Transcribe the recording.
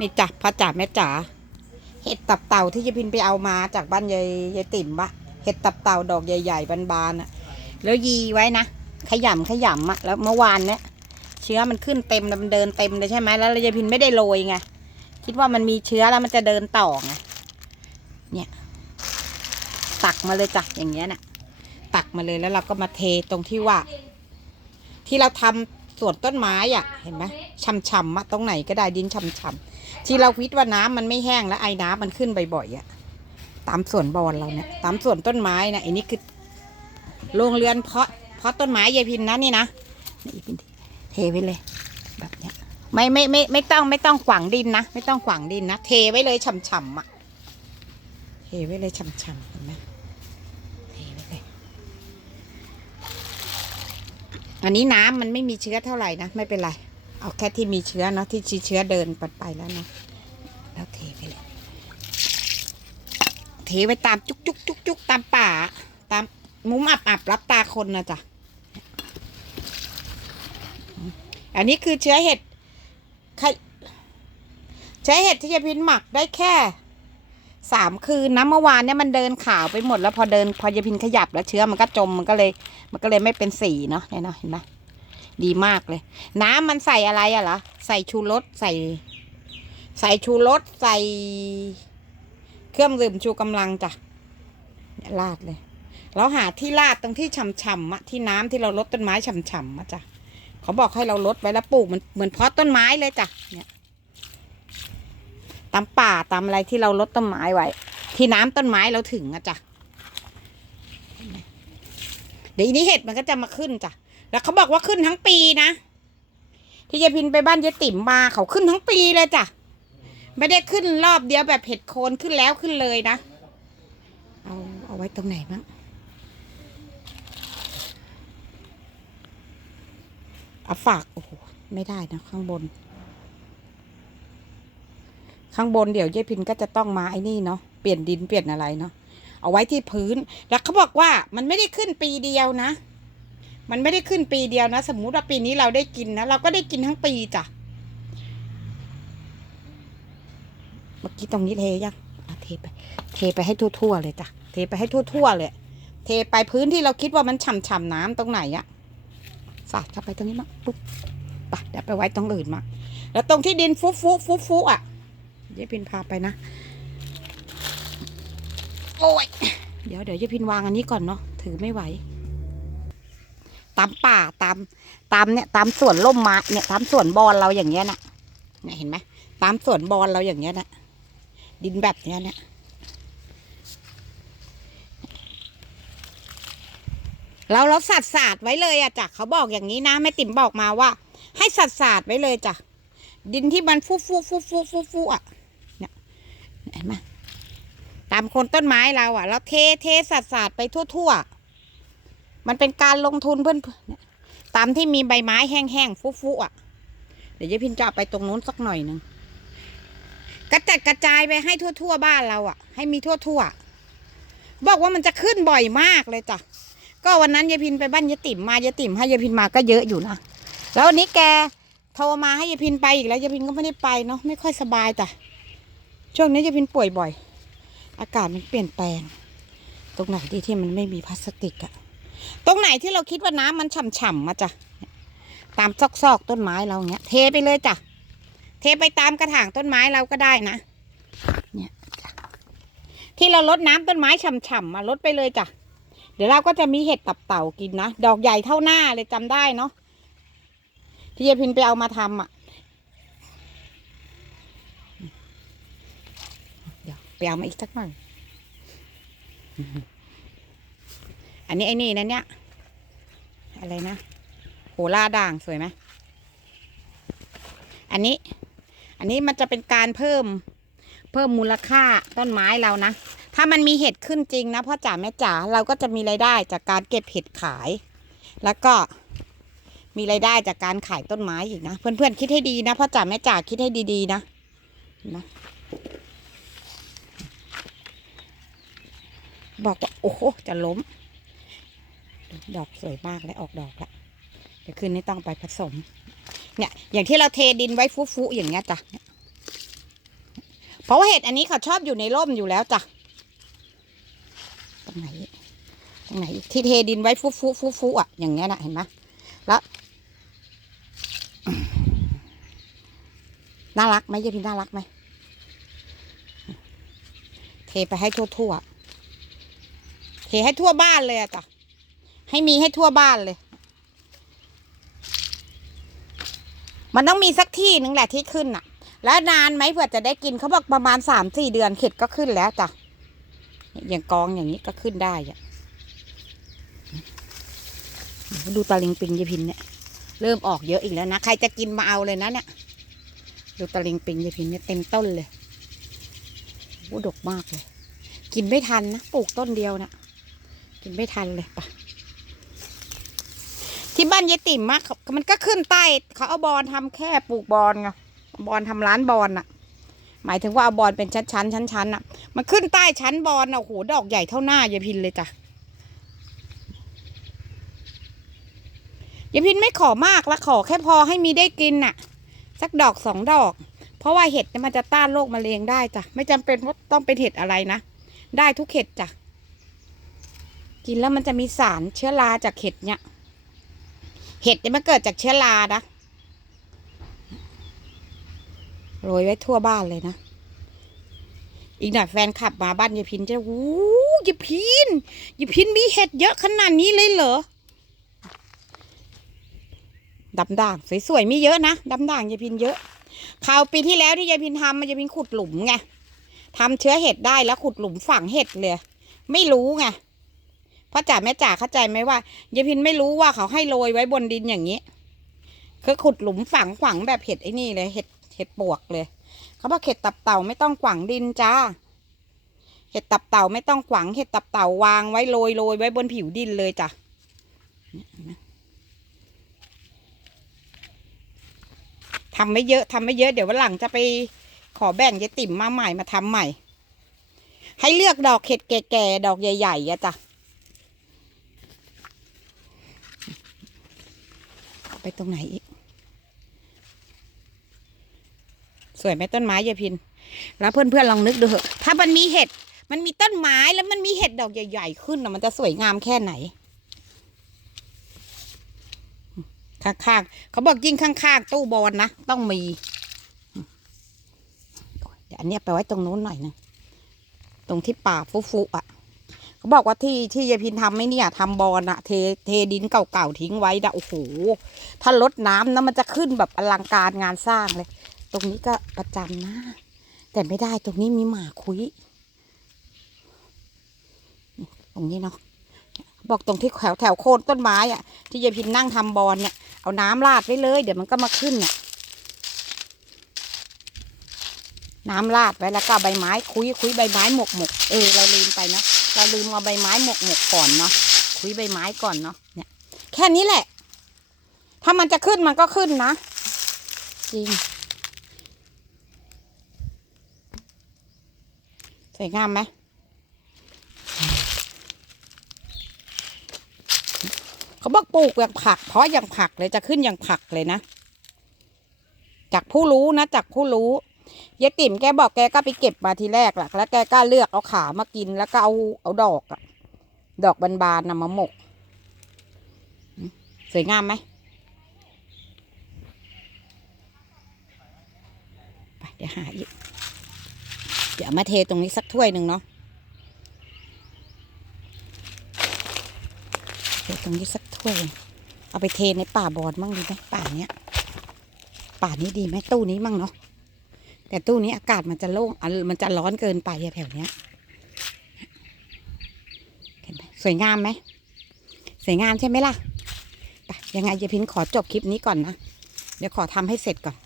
นี่จ้ะพ่อจ๋าแม่จ๋าเห็ดตับเต่าที่ยายพินไปเอามาจากบ้านยายยายติ๋มปะเห็ดตับเต่าดอกใหญ่ๆบานๆอะแล้วยีไว้นะขยำขยำอะแล้วเมื่อวานเนี้ยเชื้อมันขึ้นเต็มแล้วมันเดินเต็มเลยใช่ไหมแล้วยายพินไม่ได้โรยไงคิดว่ามันมีเชื้อแล้วมันจะเดินต่อไงเนี่ย ตักมาเลยจ้ะอย่างเงี้ยน่ะ ตักมาเลยแล้วเราก็มาเทตรงที่ว่า ที่เราทำสวนต้นไม้อะ เห็นไหมช่ำๆอะตรงไหนก็ได้ดินช่ำๆ ที่เราคิดว่าน้ำมันไม่แห้งแล้วไอ้น้ำมันขึ้นบ่อยๆอะ ตามสวนบอลเราเนี่ย ตามสวนต้นไม้นะไอ้นี่คือโรงเรือนเพาะเพาะต้นไม้ยายพินนะนี่นะนี่พินเทไว้เลย แบบเนี้ย ไม่ไม่ไม่ไม่ต้องไม่ต้องขวางดินนะไม่ต้องขวางดินนะเทไว้เลยช่ำๆอะเทไว้เลยช่ำๆเห็นไหมเทไว้เลยอันนี้น้ำมันไม่มีเชื้อเท่าไหร่นะไม่เป็นไร เอาแค่ที่มีเชื้อเนาะที่ชีเชื้อเดินปัดไปแล้วเนาะแล้วเทไปเลยเทไว้ตามจุกจุกจุกจุกตามป่า ตามมุมอับอับรับตาคนนะจ๊ะอันนี้คือเชื้อเห็ดไข่เชื้อเห็ดที่ยาพินหมักได้แค่สามคืนนะเมื่อวานเนี่ยมันเดินขาวไปหมดแล้วพอเดินพอยาพินขยับแล้วเชื้อมันก็จมมันก็เลย มันก็เลยไม่เป็นสีเนาะเนี่ยเนาะเห็นไหม ดีมากเลย น้ำมันใส่อะไรอะเหรอใส่ชูรสใส่ ใส่ชูรสใส่ เครื่องดื่มชูกำลังจ้ะเนี่ยราดเลยเราหาที่ราดตรงที่ฉ่ำๆอะที่น้ำที่เราลดต้นไม้ฉ่ำๆอะจ้ะเขาบอกให้เราลดไว้แล้วปลูกมันเหมือนเพาะต้นไม้เลยจ้ะเนี่ยตามป่าตามอะไรที่เราลดต้นไม้ไว้ ที่น้ำต้นไม้เราถึงอะจ้ะเดี๋ยวนี้เห็ดมันก็จะมาขึ้นจ้ะ แล้วเขาบอกว่าขึ้นทั้งปีนะ ที่ยายพินไปบ้านยายติ๋มมาเขาขึ้นทั้งปีเลยจ้ะ ไม่ได้ขึ้นรอบเดียวแบบเห็ดโคนขึ้นแล้วขึ้นเลยนะ เอาเอาไว้ตรงไหนบ้างเอาฝากโอ้โหไม่ได้นะข้างบน ข้างบนเดี๋ยวยายพินก็จะต้องมาไอ้นี่เนาะเปลี่ยนดินเปลี่ยนอะไรเนาะเอาไว้ที่พื้น แล้วเขาบอกว่ามันไม่ได้ขึ้นปีเดียวนะ มันไม่ได้ขึ้นปีเดียวนะ สมมุติว่าปีนี้เราได้กินนะ เราก็ได้กินทั้งปีจ้ะ เมื่อกี้ตรงนี้เทยังเทไป เทไปให้ทั่วๆเลยจ้ะ เทไปให้ทั่วๆเลย เทไปพื้นที่เราคิดว่ามันฉ่ำๆน้ำตรงไหนอะสาดเข้าไปตรงนี้มั้งปุ๊บไปเดี๋ยวไปไว้ตรงอื่นมา แล้วตรงที่ดินฟุฟุฟุฟุอะเยพินพาไปนะ โอ้ย เดี๋ยวเดี๋ยวยายพินวางอันนี้ก่อนเนาะ ถือไม่ไหว ตามป่าตามตามเนี่ยตามสวนล่มไม้เนี่ยตามสวนบอลเราอย่างเงี้ยนะเนี่ยเห็นไหมตามสวนบอลเราอย่างเงี้ยนะดินแบบเนี้ยเนี่ยเราเราสัดสาดไว้เลยอะจ้ะเขาบอกอย่างนี้นะแม่ติ๋มบอกมาว่า ให้สัดสาดไว้เลยจ้ะดินที่มันฟูฟูฟูฟูฟูฟูอะเนี่ยเห็นไหมตามคนต้นไม้เราอะแล้วเทเทสัดสาดไปทั่วๆ มันเป็นการลงทุนเพื่อนๆตามที่มีใบไม้แห้งๆฟุๆอะ เดี๋ยวยายพินจะไปตรงนู้นสักหน่อยหนึ่งกระจัดกระจายไปให้ทั่ว ๆ บ้านเราอะ ให้มีทั่วๆบอกว่ามันจะขึ้นบ่อยมากเลยจ้ะก็วันนั้นยายพินไปบ้านยายติ๋มมายายติ๋มให้ยายพินมาก็เยอะอยู่นะแล้ววันนี้แกโทรมาให้ยายพินไปอีกแล้วยายพินก็ไม่ได้ไปเนาะไม่ค่อยสบายจ้ะช่วงนี้ยายพินป่วยบ่อย อากาศมันเปลี่ยนแปลง ตรงไหนดีที่มันไม่มีพลาสติกอะ ตรงไหนที่เราคิดว่าน้ำมันฉ่ำๆมาจ้ะตามซอกๆต้นไม้เราเงี้ย เทไปเลยจ้ะเทไปตามกระถางต้นไม้เราก็ได้นะเนี่ยที่เราลดน้ำต้นไม้ฉ่ำๆมาลดไปเลยจ้ะเดี๋ยวเราก็จะมีเห็ดตับเต่ากินนะดอกใหญ่เท่าหน้าเลยจำได้เนาะที่ยายพินไปเอามาทำอะเดี๋ยวไปเอามาอีกสักหน่อย อันนี้ไอ้นี่นะเนี่ย อะไรนะ โหล่าด่างสวยไหมอันนี้ อันนี้มันจะเป็นการเพิ่ม เพิ่มมูลค่าต้นไม้เรานะ ถ้ามันมีเห็ดขึ้นจริงนะพ่อจ๋าแม่จ๋าเราก็จะมีรายได้จากการเก็บเห็ดขาย แล้วก็มีรายได้จากการขายต้นไม้อีกนะ เพื่อนๆคิดให้ดีนะพ่อจ๋าแม่จ๋าคิดให้ดีๆนะนะบอกว่าโอ้โหจะล้ม ดอกสวยมากและออกดอกละเดี๋ยวคืนนี้ต้องไปผสม เนี่ย อย่างที่เราเทดินไว้ฟุๆอย่างเงี้ยจ้ะเพราะว่าเห็ดอันนี้เขาชอบอยู่ในร่มอยู่แล้วจ้ะตรงไหนตรงไหนที่เทดินไว้ฟุฟุฟุฟุอะอย่างเงี้ยนะเห็นไหมแล้วน่ารักไหมยายพินน่ารักไหมเทไปให้ทั่วๆเทให้ทั่วบ้านเลยอะจ้ะ ให้มีให้ทั่วบ้านเลย มันต้องมีสักที่หนึ่งแหละที่ขึ้นน่ะ แล้วนานไหมเผื่อจะได้กินเขาบอกประมาณสามสี่เดือนเข็ดก็ขึ้นแล้วจ้ะอย่างกองอย่างนี้ก็ขึ้นได้อะดูตะลิงปิงยายพินเนี่ยเริ่มออกเยอะอีกแล้วนะ ใครจะกินมาเอาเลยนะเนี่ย ดูตะลิงปิงยายพินเนี่ยเต็มต้นเลยโอ้ดกมากเลย กินไม่ทันนะ ปลูกต้นเดียวนะกินไม่ทันเลยปะ ที่บ้านยายติ๋มอะมันก็ขึ้นใต้ เขาเอาบอลทำแค่ปลูกบอลไงบอลทำร้านบอลน่ะหมายถึงว่าเอาบอลเป็นชั้นชั้นชั้นชั้นอะมันขึ้นใต้ชั้นบอลน่ะโอ้โหดอกใหญ่เท่าหน้ายายพินเลยจ้ะยายพินไม่ขอมากละขอแค่พอให้มีได้กินน่ะ สักดอกสองดอก เพราะว่าเห็ดเนี่ยมันจะต้านโรคมะเร็งได้จ้ะไม่จำเป็นว่าต้องเป็นเห็ดอะไรนะได้ทุกเห็ดจ้ะกินแล้วมันจะมีสารเชื้อราจากเห็ดเนี่ย เห็ดนี่มันเกิดจากเชื้อรานะโรยไว้ทั่วบ้านเลยนะ อีกหน่อยแฟนขับมาบ้านยายพินจะวู้ยายพินยายพินมีเห็ดเยอะขนาดนี้เลยเหรอดำด่างสวยๆมีเยอะนะดำด่างยายพินเยอะคราวปีที่แล้วที่ยายพินทำมันยายพินขุดหลุมไงทำเชื้อเห็ดได้แล้วขุดหลุมฝังเห็ดเลย ไม่รู้ไง พ่อจ๋าแม่จ๋าเข้าใจไหมว่ายายพินไม่รู้ว่าเขาให้โรยไว้บนดินอย่างนี้ คือขุดหลุมฝังฝังแบบเห็ดไอ้นี่เลยเห็ดเห็ดปวกเลย เขาบอกเห็ดตับเต่าไม่ต้องขวางดินจ้า เห็ดตับเต่าไม่ต้องขวางเห็ดตับเต่าวางไว้โรยโรยไว้บนผิวดินเลยจ้ะเนี่ยเห็นไมทำไม่เยอะทำไม่เยอะเดี๋ยววันหลังจะไปขอแบ่งยายติ๋มมาใหม่มาทำใหม่ ให้เลือกดอกเห็ดแก่ๆดอกใหญ่ๆอะจ้ะเอา ไปตรงไหนอีก สวยไหมต้นไม้ยายพิน แล้วเพื่อนๆลองนึกดูเถอะ ถ้ามันมีเห็ด มันมีต้นไม้แล้วมันมีเห็ดดอกใหญ่ ๆ ขึ้นนะมันจะสวยงามแค่ไหน ข้างๆเขาบอกยิ่งข้างๆตู้บอลนะ ต้องมี เดี๋ยวอันนี้ไปไว้ตรงนู้นหน่อยนะตรงที่ป่าฟุๆอะ เขาบอกว่าที่ที่ยายพินทำไม่เนี่ยทำบอลอะเทเทดินเก่าๆทิ้งไว้นะโอ้โหถ้าลดน้ำนะมันจะขึ้นแบบอลังการงานสร้างเลย ตรงนี้ก็ประจำนะ แต่ไม่ได้ตรงนี้มีหมาคุยตรงนี้เนาะบอกตรงที่แถวแถวโคนต้นไม้อะที่ยายพินนั่งทำบอลเนี่ยเอาน้ำราดไว้เลย เดี๋ยวมันก็มาขึ้นเนี่ย น้ำราดไว้แล้วก็ใบไม้คุยคุยใบไม้หมกหมกเออเราลืมไปนะเราลืมเอาใบไม้หมกหมกก่อนเนาะคุยใบไม้ก่อนเนาะเนี่ย แค่นี้แหละ ถ้ามันจะขึ้นมันก็ขึ้นนะจริงสวยงามไหมเขาบอกปลูกอย่างผัก เพราะอย่างผักเลยจะขึ้นอย่างผักเลยนะ จากผู้รู้นะ จากผู้รู้ ยายติ๋มแกบอกแกก็ไปเก็บมาทีแรกแหละแล้วแกก็เลือกเอาขามากินแล้วก็เอาเอาดอกอะดอกบานๆนะมาหมก สวยงามไหมไปเดี๋ยวหาอีก เดี๋ยวมาเทตรงนี้สักถ้วยหนึ่งเนาะเทตรงนี้สักถ้วย เอาไปเทในป่าบอนมั่งดีไหมป่าเนี้ย ป่านี้ดีไหมตู้นี้มั่งเนาะ แต่ตู้นี้อากาศมันจะโล่งอะมันจะร้อนเกินไปแถวเนี้ยเห็นไหมสวยงามไหมสวยงามใช่ไหมล่ะยังไงยายพินขอจบคลิปนี้ก่อนนะ เดี๋ยวขอทำให้เสร็จก่อน